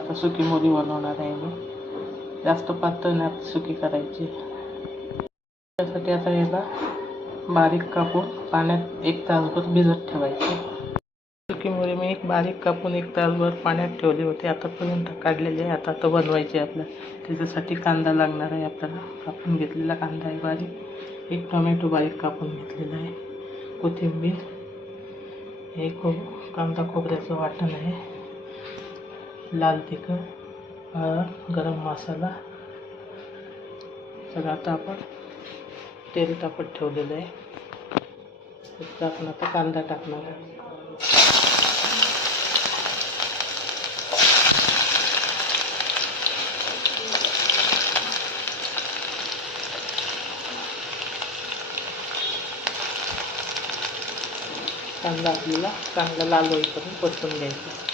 आता सुकी मोरी बनवणार आहे मी. जास्त पातळ नाही सुकी करायची. त्यासाठी आता याला बारीक कापून पाण्यात 1 तासभर भिजत ठेवायचे. सुकी मोरी मी बारीक कापून 1 तासभर पाण्यात ठेवली होती. आतापर्यंत काढलेली आहे. आता बनवायची आपल्याला. त्याच्यासाठी कांदा लागणार आहे आपल्याला. कापून घेतलेला कांदा आहे बारीक. 1 टोमॅटो बारीक कापून घेतलेला आहे. कोथिंबीर, एक कांदा खोबऱ्याचं वाटण आहे, लाल तिखट, गरम मसाला. सगळं आता आपण तेल तापत ठेवलेलं आहे. फक्त आपण आता कांदा टाकणार आहे. कांदा आपल्याला चांगला लाल होईपर्यंत परतून घ्यायचा.